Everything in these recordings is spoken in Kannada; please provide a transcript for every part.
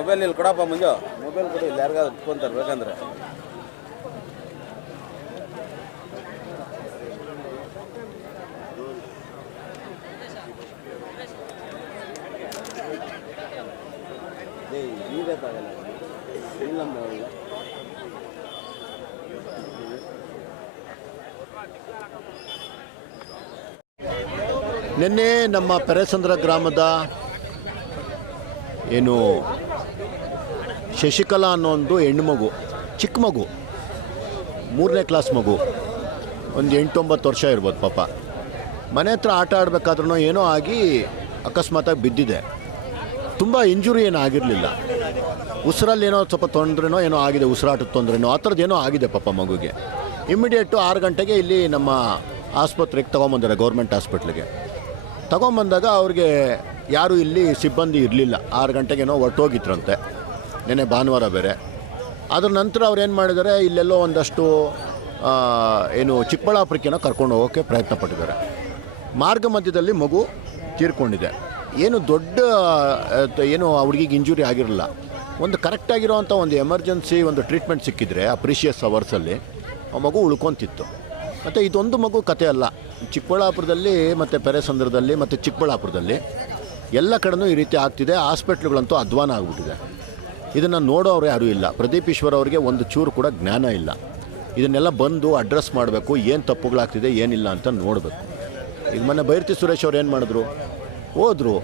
ಮೊಬೈಲ್ ಇಲ್ಲಿ ಕೊಡಪ್ಪ ಮುಂಜು, ಮೊಬೈಲ್ ಕೊಡಿ, ಇಲ್ಲಿ ಯಾರಿಗಾದ್ರು ಇಟ್ಕೊಂತಾರೆ ಬೇಕಂದ್ರೆ. ನಿನ್ನೆ ನಮ್ಮ ಪೆರೇಸಂದ್ರ ಗ್ರಾಮದ ಏನು ಶಶಿಕಲಾ ಅನ್ನೋ ಒಂದು ಹೆಣ್ಣು ಮಗು, ಚಿಕ್ಕ ಮಗು, 3ನೇ ಕ್ಲಾಸ್ ಮಗು, ಒಂದು 8-9 ವರ್ಷ ಇರ್ಬೋದು ಪಾಪ. ಮನೆ ಹತ್ರ ಆಟ ಆಡಬೇಕಾದ್ರೂ ಏನೋ ಆಗಿ ಅಕಸ್ಮಾತಾಗಿ ಬಿದ್ದಿದೆ. ತುಂಬ ಇಂಜುರಿ ಏನೂ ಆಗಿರಲಿಲ್ಲ. ಉಸಿರಲ್ಲಿ ಏನೋ ಸ್ವಲ್ಪ ತೊಂದರೆನೋ ಏನೋ ಆಗಿದೆ, ಉಸಿರಾಟದ ತೊಂದರೆನೋ ಆ ಥರದ್ದು ಏನೋ ಆಗಿದೆ ಪಾಪ ಮಗುಗೆ. ಇಮ್ಮಿಡಿಯೇಟು 6 ಗಂಟೆಗೆ ಇಲ್ಲಿ ನಮ್ಮ ಆಸ್ಪತ್ರೆಗೆ ತೊಗೊಂಬಂದಾರೆ, ಗೌರ್ಮೆಂಟ್ ಹಾಸ್ಪಿಟ್ಲಿಗೆ. ತೊಗೊಂಬಂದಾಗ ಅವ್ರಿಗೆ ಯಾರೂ ಇಲ್ಲಿ ಸಿಬ್ಬಂದಿ ಇರಲಿಲ್ಲ. 6 ಗಂಟೆಗೇನೋ ಹೊರಟೋಗಿದ್ರಂತೆ, ನೆನ್ನೆ ಭಾನುವಾರ ಬೇರೆ. ಅದರ ನಂತರ ಅವ್ರು ಏನು ಮಾಡಿದ್ದಾರೆ, ಇಲ್ಲೆಲ್ಲೋ ಒಂದಷ್ಟು ಏನು ಚಿಕ್ಕಬಳ್ಳಾಪುರಕ್ಕೇನೋ ಕರ್ಕೊಂಡು ಹೋಗೋಕ್ಕೆ ಪ್ರಯತ್ನ ಪಟ್ಟಿದ್ದಾರೆ. ಮಾರ್ಗ ಮಧ್ಯದಲ್ಲಿ ಮಗು ತೀರ್ಕೊಂಡಿದೆ. ಏನು ದೊಡ್ಡ ಏನು ಆ ಹುಡುಗಿಗೆ ಇಂಜುರಿ ಆಗಿರಲಿಲ್ಲ. ಒಂದು ಕರೆಕ್ಟಾಗಿರೋವಂಥ ಒಂದು ಎಮರ್ಜೆನ್ಸಿ ಒಂದು ಟ್ರೀಟ್ಮೆಂಟ್ ಸಿಕ್ಕಿದ್ರೆ ಆ ಪ್ರೀಶಿಯಸ್ ಅವರ್ಸಲ್ಲಿ ಆ ಮಗು ಉಳ್ಕೊತಿತ್ತು. ಮತ್ತು ಇದೊಂದು ಮಗು ಕತೆ ಅಲ್ಲ, ಚಿಕ್ಕಬಳ್ಳಾಪುರದಲ್ಲಿ ಮತ್ತು ಪೆರೇಸಂದ್ರದಲ್ಲಿ ಮತ್ತು ಚಿಕ್ಕಬಳ್ಳಾಪುರದಲ್ಲಿ ಎಲ್ಲ ಕಡೆನೂ ಈ ರೀತಿ ಆಗ್ತಿದೆ. ಹಾಸ್ಪಿಟ್ಲುಗಳಂತೂ ಅಧ್ವಾನ ಆಗಿಬಿಟ್ಟಿದೆ. ಇದನ್ನು ನೋಡೋರು ಯಾರೂ ಇಲ್ಲ. ಪ್ರದೀಪ್ ಈಶ್ವರ್ ಅವರಿಗೆ ಒಂದು ಚೂರು ಕೂಡ ಜ್ಞಾನ ಇಲ್ಲ. ಇದನ್ನೆಲ್ಲ ಬಂದು ಅಡ್ರೆಸ್ ಮಾಡಬೇಕು, ಏನು ತಪ್ಪುಗಳಾಗ್ತಿದೆ ಏನಿಲ್ಲ ಅಂತ ನೋಡಬೇಕು. ಈಗ ಮೊನ್ನೆ ಬೈರತಿ ಸುರೇಶ್ ಅವ್ರು ಏನು ಮಾಡಿದ್ರು, ಹೋದರು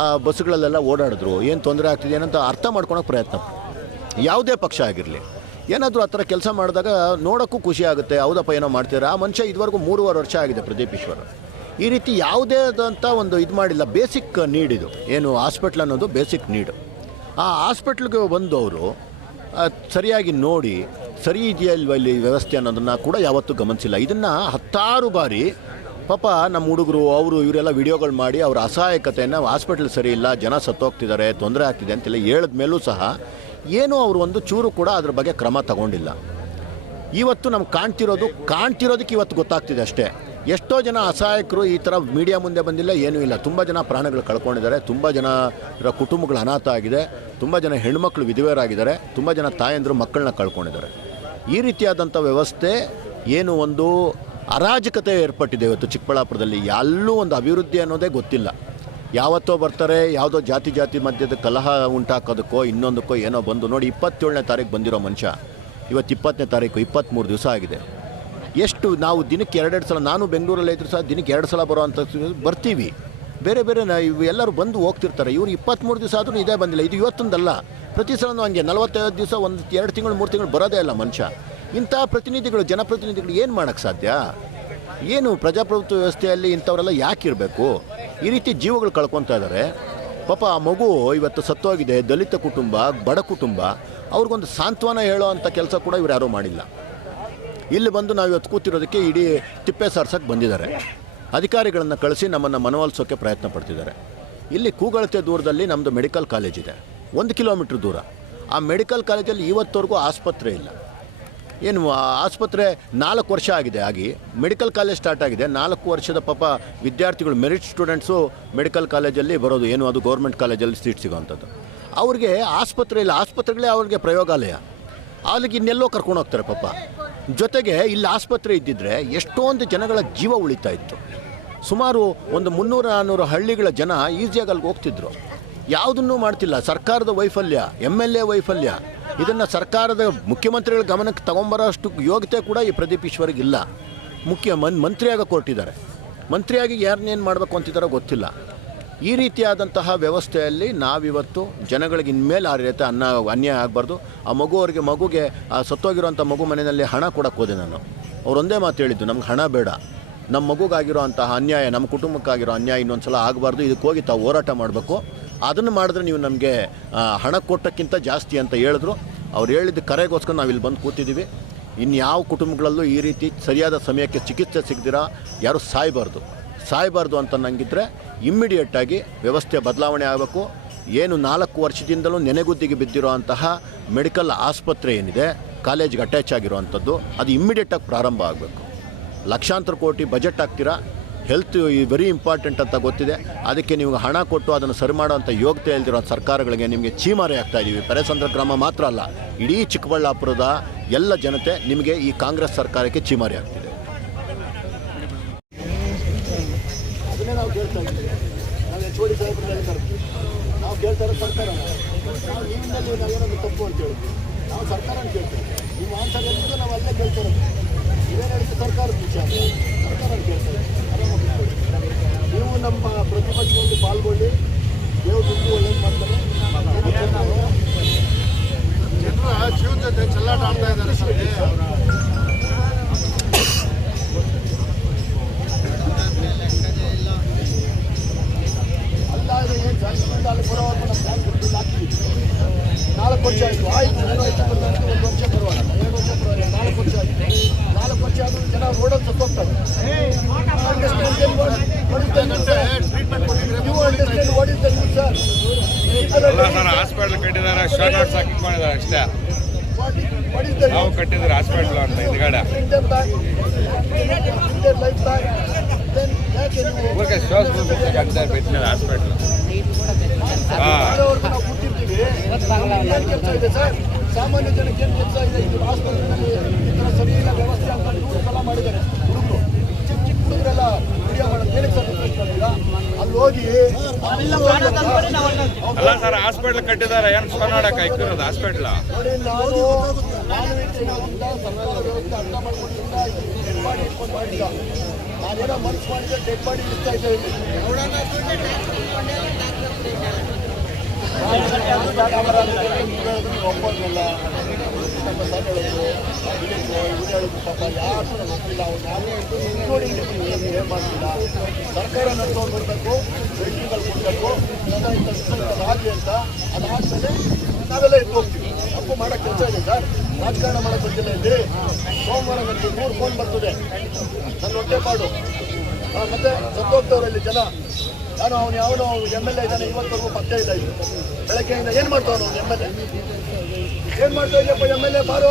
ಆ ಬಸ್ಸುಗಳಲ್ಲೆಲ್ಲ ಓಡಾಡಿದ್ರು, ಏನು ತೊಂದರೆ ಆಗ್ತಿದೆ ಏನಂತ ಅರ್ಥ ಮಾಡ್ಕೊಳಕ್ಕೆ ಪ್ರಯತ್ನ. ಯಾವುದೇ ಪಕ್ಷ ಆಗಿರಲಿ, ಏನಾದರೂ ಆ ಥರ ಕೆಲಸ ಮಾಡಿದಾಗ ನೋಡೋಕ್ಕೂ ಖುಷಿ ಆಗುತ್ತೆ. ಹೌದಪ್ಪ ಏನೋ ಮಾಡ್ತಿದ್ದಾರೆ. ಆ ಮನುಷ್ಯ ಇದುವರೆಗೂ 3.5 ವರ್ಷ ಆಗಿದೆ ಪ್ರದೀಪ್ ಈಶ್ವರ್. ಈ ರೀತಿ ಯಾವುದೇ ಆದಂಥ ಒಂದು ಇದು ಮಾಡಿಲ್ಲ. ಬೇಸಿಕ್ ನೀಡ್ ಇದು, ಏನು ಹಾಸ್ಪಿಟ್ಲ್ ಅನ್ನೋದು ಬೇಸಿಕ್ ನೀಡು. ಆ ಹಾಸ್ಪಿಟ್ಲಿಗೆ ಬಂದು ಅವರು ಸರಿಯಾಗಿ ನೋಡಿ ಸರಿ ಇದೆಯಾ ಇಲ್ವ ಇಲ್ಲಿ ವ್ಯವಸ್ಥೆ ಅನ್ನೋದನ್ನು ಕೂಡ ಯಾವತ್ತೂ ಗಮನಿಸಿಲ್ಲ. ಇದನ್ನು 10 ಬಾರಿ ಪಾಪ ನಮ್ಮ ಹುಡುಗರು ಅವರು ಇವರೆಲ್ಲ ವಿಡಿಯೋಗಳು ಮಾಡಿ ಅವರ ಅಸಹಾಯಕತೆಯನ್ನು ಹಾಸ್ಪಿಟ್ಲ್ ಸರಿ ಇಲ್ಲ, ಜನ ಸತ್ತೋಗ್ತಿದ್ದಾರೆ, ತೊಂದರೆ ಆಗ್ತಿದೆ ಅಂತೆಲ್ಲ ಹೇಳಿದ ಮೇಲೂ ಸಹ ಏನೂ ಅವರು ಒಂದು ಚೂರು ಕೂಡ ಅದ್ರ ಬಗ್ಗೆ ಕ್ರಮ ತಗೊಂಡಿಲ್ಲ. ಇವತ್ತು ನಮ್ಗೆ ಕಾಣ್ತಿರೋದಕ್ಕೆ ಇವತ್ತು ಗೊತ್ತಾಗ್ತಿದೆ ಅಷ್ಟೇ. ಎಷ್ಟೋ ಜನ ಅಸಹಾಯಕರು ಈ ಥರ ಮೀಡಿಯಾ ಮುಂದೆ ಬಂದಿಲ್ಲ, ಏನೂ ಇಲ್ಲ. ತುಂಬ ಜನ ಪ್ರಾಣಗಳು ಕಳ್ಕೊಂಡಿದ್ದಾರೆ, ತುಂಬ ಜನರ ಕುಟುಂಬಗಳು ಅನಾಥ ಆಗಿದೆ, ತುಂಬ ಜನ ಹೆಣ್ಮಕ್ಳು ವಿಧವೆಯರಾಗಿದ್ದಾರೆ, ತುಂಬ ಜನ ತಾಯಂದರು ಮಕ್ಕಳನ್ನ ಕಳ್ಕೊಂಡಿದ್ದಾರೆ. ಈ ರೀತಿಯಾದಂಥ ವ್ಯವಸ್ಥೆ ಏನು ಒಂದು ಅರಾಜಕತೆ ಏರ್ಪಟ್ಟಿದೆ ಇವತ್ತು ಚಿಕ್ಕಬಳ್ಳಾಪುರದಲ್ಲಿ. ಎಲ್ಲೂ ಒಂದು ಅಭಿವೃದ್ಧಿ ಅನ್ನೋದೇ ಗೊತ್ತಿಲ್ಲ. ಯಾವತ್ತೋ ಬರ್ತಾರೆ, ಯಾವುದೋ ಜಾತಿ ಮಧ್ಯದ ಕಲಹ ಉಂಟಾಕೋದಕ್ಕೋ ಇನ್ನೊಂದಕ್ಕೋ ಏನೋ ಬಂದು ನೋಡಿ. 27ನೇ ತಾರೀಕು ಬಂದಿರೋ ಮನುಷ್ಯ ಇವತ್ತು 20ನೇ ತಾರೀಕು, 23 ದಿವಸ ಆಗಿದೆ. ಎಷ್ಟು ನಾವು ದಿನಕ್ಕೆ 2 ಸಲ, ನಾನು ಬೆಂಗಳೂರಲ್ಲೇ ಇದ್ದರೂ ಸಹ ದಿನಕ್ಕೆ 2 ಸಲ ಬರೋ ಅಂಥ ಬರ್ತೀವಿ. ಬೇರೆ ಎಲ್ಲರೂ ಬಂದು ಹೋಗ್ತಿರ್ತಾರೆ. ಇವ್ರು 23 ದಿವಸ ಆದರೂ ಇದೇ ಬಂದಿಲ್ಲ. ಇದು ಇವತ್ತೊಂದಲ್ಲ, ಪ್ರತಿ ಸಲನೂ ಹಂಗೆ 45 ದಿವಸ, 2 ತಿಂಗಳು 3 ತಿಂಗಳು ಬರೋದೇ ಇಲ್ಲ ಮನುಷ್ಯ. ಇಂಥ ಪ್ರತಿನಿಧಿಗಳು, ಜನಪ್ರತಿನಿಧಿಗಳು ಏನು ಮಾಡೋಕ್ಕೆ ಸಾಧ್ಯ? ಏನು ಪ್ರಜಾಪ್ರಭುತ್ವ ವ್ಯವಸ್ಥೆಯಲ್ಲಿ ಇಂಥವರೆಲ್ಲ ಯಾಕಿರಬೇಕು? ಈ ರೀತಿ ಜೀವಗಳು ಕಳ್ಕೊತಾ ಇದ್ದಾರೆ. ಪಾಪ ಆ ಮಗು ಇವತ್ತು ಸತ್ತೋಗಿದೆ. ದಲಿತ ಕುಟುಂಬ, ಬಡ ಕುಟುಂಬ, ಅವ್ರಿಗೊಂದು ಸಾಂತ್ವನ ಹೇಳೋ ಅಂಥ ಕೆಲಸ ಕೂಡ ಇವ್ರು ಯಾರೂ ಮಾಡಿಲ್ಲ. ಇಲ್ಲಿ ಬಂದು ನಾವು ಇವತ್ತು ಕೂತಿರೋದಕ್ಕೆ ಇಡೀ ತಿಪ್ಪೆ ಸಾರ್ಸೋಕ್ಕೆ ಬಂದಿದ್ದಾರೆ. ಅಧಿಕಾರಿಗಳನ್ನು ಕಳಿಸಿ ನಮ್ಮನ್ನು ಮನವೊಲಿಸೋಕ್ಕೆ ಪ್ರಯತ್ನ ಪಡ್ತಿದ್ದಾರೆ. ಇಲ್ಲಿ ಕೂಗಳತೆ ದೂರದಲ್ಲಿ ನಮ್ಮದು ಮೆಡಿಕಲ್ ಕಾಲೇಜ್ ಇದೆ, 1 ಕಿಲೋಮೀಟ್ರ್ ದೂರ. ಆ ಮೆಡಿಕಲ್ ಕಾಲೇಜಲ್ಲಿ ಇವತ್ತವರೆಗೂ ಆಸ್ಪತ್ರೆ ಇಲ್ಲ. ಏನು ಆಸ್ಪತ್ರೆ 4 ವರ್ಷ ಆಗಿದೆ ಆಗಿ, ಮೆಡಿಕಲ್ ಕಾಲೇಜ್ ಸ್ಟಾರ್ಟ್ ಆಗಿದೆ. 4 ವರ್ಷದ ಪಾಪ ವಿದ್ಯಾರ್ಥಿಗಳು, ಮೆರಿಟ್ ಸ್ಟೂಡೆಂಟ್ಸು ಮೆಡಿಕಲ್ ಕಾಲೇಜಲ್ಲಿ ಬರೋದು, ಏನು ಅದು ಗೌರ್ಮೆಂಟ್ ಕಾಲೇಜಲ್ಲಿ ಸೀಟ್ ಸಿಗೋವಂಥದ್ದು. ಅವ್ರಿಗೆ ಆಸ್ಪತ್ರೆ ಇಲ್ಲ, ಆಸ್ಪತ್ರೆಗಳೇ ಅವ್ರಿಗೆ ಪ್ರಯೋಗಾಲಯ. ಅಲ್ಲಿಗೆ ಇನ್ನೆಲ್ಲೋ ಕರ್ಕೊಂಡು ಹೋಗ್ತಾರೆ ಪಾಪ. ಜೊತೆಗೆ ಇಲ್ಲಿ ಆಸ್ಪತ್ರೆ ಇದ್ದಿದ್ದರೆ ಎಷ್ಟೊಂದು ಜನಗಳ ಜೀವ ಉಳಿತಾ ಇತ್ತು. ಸುಮಾರು ಒಂದು 300-400 ಹಳ್ಳಿಗಳ ಜನ ಈಸಿಯಾಗಿ ಅಲ್ಲಿಗೆ ಹೋಗ್ತಿದ್ರು. ಯಾವುದನ್ನೂ ಮಾಡ್ತಿಲ್ಲ. ಸರ್ಕಾರದ ವೈಫಲ್ಯ, MLA ವೈಫಲ್ಯ. ಇದನ್ನು ಸರ್ಕಾರದ ಮುಖ್ಯಮಂತ್ರಿಗಳ ಗಮನಕ್ಕೆ ತಗೊಂಬರೋ ಅಷ್ಟು ಯೋಗ್ಯತೆ ಕೂಡ ಈ ಪ್ರದೀಪ್ ಈಶ್ವರ್ಗೆ ಇಲ್ಲ. ಮಂತ್ರಿಯಾಗ ಕೊಟ್ಟಿದ್ದಾರೆ. ಮಂತ್ರಿಯಾಗಿ ಯಾರನ್ನೇನು ಮಾಡಬೇಕು ಅಂತಿದ್ದಾರೋ ಗೊತ್ತಿಲ್ಲ. ಈ ರೀತಿಯಾದಂತಹ ವ್ಯವಸ್ಥೆಯಲ್ಲಿ ನಾವಿವತ್ತು ಜನಗಳಿಗೆ ಇನ್ಮೇಲೆ ಆ ರೀತಿ ಅನ್ಯಾಯ ಆಗಬಾರ್ದು. ಆ ಮಗುಗೆ ಆ ಸತ್ತೋಗಿರೋಂಥ ಮಗು ಮನೆಯಲ್ಲಿ ಹಣ ಕೊಡಕ್ಕೆ ಹೋದೆ ನಾನು. ಅವ್ರು ಒಂದೇ ಮಾತು ಹೇಳಿದ್ದು, ನಮ್ಗೆ ಹಣ ಬೇಡ, ನಮ್ಮ ಮಗುಗಾಗಿರೋ ಅಂತಹ ಅನ್ಯಾಯ, ನಮ್ಮ ಕುಟುಂಬಕ್ಕಾಗಿರೋ ಅನ್ಯಾಯ ಇನ್ನೊಂದು ಸಲ ಆಗಬಾರ್ದು, ಇದಕ್ಕೆ ಹೋಗಿ ತಾವು ಹೋರಾಟ ಮಾಡಬೇಕು. ಅದನ್ನು ಮಾಡಿದ್ರೆ ನೀವು ನಮಗೆ ಹಣ ಕೊಟ್ಟಕ್ಕಿಂತ ಜಾಸ್ತಿ ಅಂತ ಹೇಳಿದ್ರು. ಅವ್ರು ಹೇಳಿದ್ದು ಕರೆಗೋಸ್ಕರ ನಾವು ಇಲ್ಲಿ ಬಂದು ಕೂತಿದ್ದೀವಿ. ಇನ್ಯಾವ ಕುಟುಂಬಗಳಲ್ಲೂ ಈ ರೀತಿ ಸರಿಯಾದ ಸಮಯಕ್ಕೆ ಚಿಕಿತ್ಸೆ ಸಿಗದಿರ ಯಾರು ಸಾಯಬಾರ್ದು ಅಂತ ನಂಗಿದ್ರೆ ಇಮ್ಮಿಡಿಯೇಟಾಗಿ ವ್ಯವಸ್ಥೆ ಬದಲಾವಣೆ ಆಗಬೇಕು. ಏನು 4 ವರ್ಷದಿಂದಲೂ ನೆನೆಗುದ್ದಿಗೆ ಬಿದ್ದಿರೋ ಅಂತಹ ಮೆಡಿಕಲ್ ಆಸ್ಪತ್ರೆ ಏನಿದೆ, ಕಾಲೇಜ್ಗೆ ಅಟ್ಯಾಚ್ ಆಗಿರೋವಂಥದ್ದು, ಅದು ಇಮ್ಮಿಡಿಯೇಟಾಗಿ ಪ್ರಾರಂಭ ಆಗಬೇಕು. ಲಕ್ಷಾಂತರ ಕೋಟಿ ಬಜೆಟ್ ಹಾಕ್ತೀರಾ, ಹೆಲ್ತ್ ವೆರಿ ಇಂಪಾರ್ಟೆಂಟ್ ಅಂತ ಗೊತ್ತಿದೆ. ಅದಕ್ಕೆ ನೀವು ಹಣ ಕೊಟ್ಟು ಅದನ್ನು ಸರಿ ಮಾಡೋಂಥ ಯೋಗ್ಯತೆ ಇಲ್ದಿರೋ ಸರ್ಕಾರಗಳಿಗೆ ನಿಮಗೆ ಚೀಮಾರಿ ಆಗ್ತಾ ಇದ್ದೀವಿ. ಪೆರೇಸಂದ್ರ ಗ್ರಾಮ ಮಾತ್ರ ಅಲ್ಲ, ಇಡೀ ಚಿಕ್ಕಬಳ್ಳಾಪುರದ ಎಲ್ಲ ಜನತೆ ನಿಮಗೆ ಈ ಕಾಂಗ್ರೆಸ್ ಸರ್ಕಾರಕ್ಕೆ ಚೀಮಾರಿ ಆಗ್ತಿದೆ. ಅದನ್ನೇ ನಾವು ಕೇಳ್ತಾ ಇದ್ದೀವಿ. ನಾವು HOD ಸಾಹೇಬ್ರು ಹೇಳ್ತಾರೆ, ನಾವು ಕೇಳ್ತಾರೆ ಸರ್ಕಾರ, ನಾವು ನಿಮ್ಮಿಂದ ನಾವೇನಾದ್ರು ತಪ್ಪು ಅಂತ ಹೇಳಿದ್ವಿ. ನಾವು ಸರ್ಕಾರನ ಕೇಳ್ತೇವೆ. ನಿಮ್ಮ ಆನ್ಸರ್ ಹೇಳಿದ್ರೆ ನಾವು ಅಲ್ಲೇ ಕೇಳ್ತಾರೆ. ಇದೇನು ಹೇಳಿದ್ರೆ ಸರ್ಕಾರದ ವಿಚಾರ, ಸರ್ಕಾರನ ಕೇಳ್ತಾರೆ. ನೀವು ನಮ್ಮ ಪ್ರತಿಪಕ್ಷದಲ್ಲಿ ಪಾಲ್ಗೊಳ್ಳಿ, ದೇವ್ರ ದುಡ್ಡು ಒಳ್ಳೇದು ಮಾಡ್ತಾರೆ. ಜನರ ಜೀವನ ಜೊತೆ ಚೆಲ್ಲಾಟ ಆಡ್ತಾ ಇದ್ದಾರೆ ಸರ್. ಅಲ್ಲಿ ಬರೋವಾಗ ನಮ್ಮ ಬ್ಯಾಂಕ್ ದುಡ್ಡು ಹಾಕ್ತಿದ್ವಿ. 4 ವರ್ಷ ಆಯಿತು. ಆಯಿತು, 1 ವರ್ಷ ಬರೋದಂತೆ 1 ವರ್ಷ ಬರುವಾಗ 2 ವರ್ಷ ಬರುವಾಗ 4 ವರ್ಷ ಆಯಿತು. 4 ವರ್ಷ ಆದರೂ ಜನ ರೋಡಲ್ಲಿ ಸತ್ತೋಗ್ತಾರೆ. ಹಾಸ್ಪಿಟಲ್ ಕಟ್ಟಿದ್ದಾರೆ, ಶಾರ್ಟ್ ಹಾಕಿಕ್ ಮಾಡಿದ್ದಾರೆ ಅಷ್ಟೇ. ನಾವು ಕಟ್ಟಿದ್ರೆ ಹಾಸ್ಪಿಟಲ್ ಅಂತ ಹಿಂದ್ಗಡೆ ಹಾಸ್ಪಿಟಲ್. ಸಾಮಾನ್ಯ ಜನಕ್ಕೆ ಏನು ಕೆಲಸ ಇದೆ? ಇದು ಆಸ್ಪತ್ರೆಯಲ್ಲಿ ಈ ಥರ ಸರಿ ಇಲ್ಲ ವ್ಯವಸ್ಥೆ ಅಂತ ಇವರು ಸಲ ಮಾಡಿದ್ದಾರೆ. ಹುಡುಗರು ಚಿಕ್ಕ ಚಿಕ್ಕ ಹುಡುಗರೆಲ್ಲ ವಿಡಿಯೋ ಮಾಡೋದು ಏನಕ್ಕೆ ಸರ್ ರಿಕ್ವೆಸ್ಟ್ ಮಾಡಿಲ್ಲ? ಅಲ್ಲಿ ಹೋಗಿ ಅಲ್ಲ ಸರ್, ಹಾಸ್ಪಿಟಲ್ ಕಟ್ಟಿದ್ದಾರೆ, ಏನು ಫೋನ್ ಮಾಡಕ್ಕೆ ಇಕ್ಕಿರೋದು ಹಾಸ್ಪಿಟ್ಲ. ನೋಡಿ, ನಾನು ಸರ್ಕಾರ ವ್ಯವಸ್ಥೆ ಅರ್ಥ ಮಾಡ್ಕೊಂಡಿಲ್ಲ, ಡೆಡ್ ಬಾಡಿ ಇಟ್ಕೊಂಡು ಮಾಡಿಲ್ಲ. ನಾನೇನೋ ಮನ್ಸು ಮಾಡಿದ್ರೆ ಡೆಡ್ ಬಾಡಿ ಇಡ್ತಾ ಇದ್ದೇವೆ. ಒಪ್ಪಲ್ಲ ನಮ್ಮ ಸರ್ ಹೇಳಿದ್ರು, ಹೇಳಿದ್ರು ಪಾಪ ಯಾರು ಒಪ್ಪಿಲ್ಲ. ಅವ್ರು ನೋಡಿ ಏನು ಮಾಡ್ತಿಲ್ಲ. ಸರ್ಕಾರ ನಡ್ಕೊಂಡು ಬರಬೇಕು, ಬೆಂಕಿಗಳು ಕೊಡಬೇಕು, ಆಗಲಿ ಅಂತ. ಅದಾದಮೇಲೆ ನಾವೆಲ್ಲ ಎದ್ದು ಹೋಗ್ತೀವಿ. ತಪ್ಪು ಮಾಡೋಕ್ಕೆ ಕೆಲಸ ಇದೆ ಸರ್, ರಾಜಕಾರಣ ಮಾಡೋಕ್ಕೆ ಗೊತ್ತಿಲ್ಲ. ಇಲ್ಲಿ ಸೋಮವಾರ ನನಗೆ 3 ಫೋನ್ ಬರ್ತದೆ, ನನ್ನ ಹೊಟ್ಟೆಪಾಡು. ಮತ್ತು ಸತ್ತೋಗ್ತವ್ರಲ್ಲಿ ಜನ. ನಾನು ಅವನು MLA ಇದ್ದಾನೆ, ಇವತ್ತವರೆಗೂ ಪತ್ತೆ ಇಲ್ಲ. ಇದು ಬೆಳಗ್ಗೆಯಿಂದ ಏನು ಮಾಡ್ತಾವನು ಅವ್ನು MLA? ಏನು ಮಾಡ್ತಾ ಇದೆಯಪ್ಪ MLA? ಬಾರೋ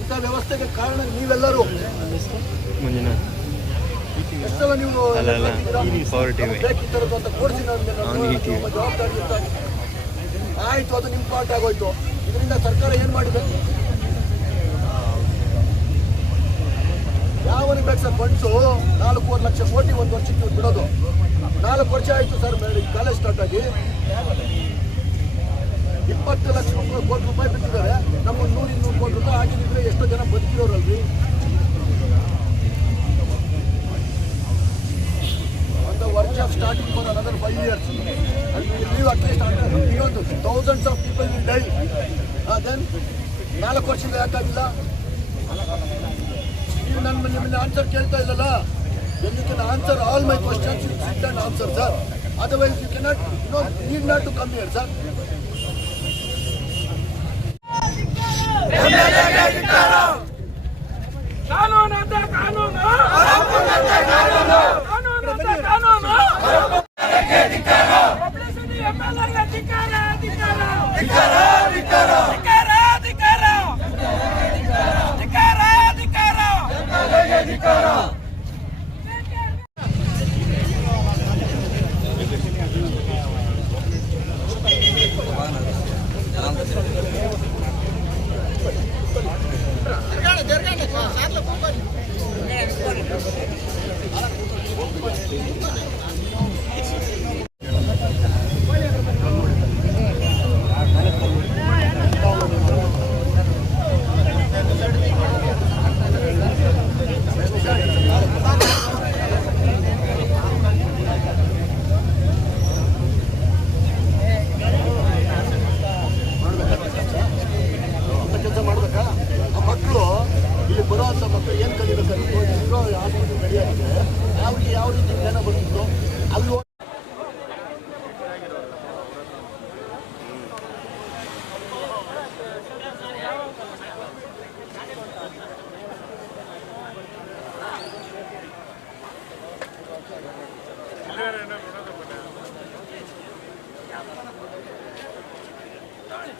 ಇಂಥ ವ್ಯವಸ್ಥೆಗೆ ಕಾರಣ ನೀವೆಲ್ಲರೂ. ಎಷ್ಟೆಲ್ಲ ನೀವು ಬೇಕಿದ್ದರದು ಅಂತ ಕೊಡ್ಸಿ ನಮ್ಮ ಜವಾಬ್ದಾರಿ ಇರ್ತಾರೆ. ಆಯಿತು, ಅದು ನಿಮ್ಮ ಪಾರ್ಟ್ ಆಗೋಯ್ತು. ಇದರಿಂದ ಸರ್ಕಾರ ಏನು ಮಾಡಿದೆ? ಯಾವನಿಗೆ ಬೇಕು ಸರ್ ಫಂಡ್ಸು? 4 ಲಕ್ಷ ಕೋಟಿ 1 ವರ್ಷಕ್ಕೆ ಬಿಡೋದು. 4 ವರ್ಷ ಆಯಿತು ಸರ್ ಕಾಲೇಜ್ ಸ್ಟಾರ್ಟ್ ಆಗಿ. 20 ಲಕ್ಷ ಕೋಟಿ ರೂಪಾಯಿ ಬಿಟ್ಟಿದ್ದಾರೆ. ನಮ್ಮ 100-200 ಕೋಟಿ ರೂಪಾಯಿ ಆಗಿದ್ರೆ ಎಷ್ಟೋ ಜನ ಬದುಕಿರೋರಲ್ರಿ. Work of starting for another 5 years. And we will leave at least beyond thousands of people will die. Then 4 ವರ್ಷದಿಂದ ಯಾಕಾಗಿಲ್ಲ? ನೀವು ನಿಮ್ಮನ್ನ ಆನ್ಸರ್ ಕೇಳ್ತಾ ಇಲ್ಲಲ್ಲ. When you can answer all my questions, you sit and answer, sir. Otherwise you cannot, need not to come here, sir. ಕಾನೂನಂತೆ ಕಾನೂನು, ಕಾನೂನಂತೆ ಕಾನೂನು. ಪಬ್ಲಿಸಿಟಿ MLA ಅಧಿಕಾರ, ಅಧಿಕಾರ, ಅಧಿಕಾರ, ಅಧಿಕಾರ, ಅಧಿಕಾರ, ಅಧಿಕಾರ, ಅಧಿಕಾರ. ಬರುವಂಥ ಮಕ್ಕಳು ಏನು ಕಲಿಬೇಕಂತ ಇರೋ ಆಸ್ಪತ್ರೆ ನಡೆಯೋಕ್ಕೆ ಯಾವ ರೀತಿ ಜ್ಞಾನ ಬರ್ತಿತ್ತು? ಮಾಡಿ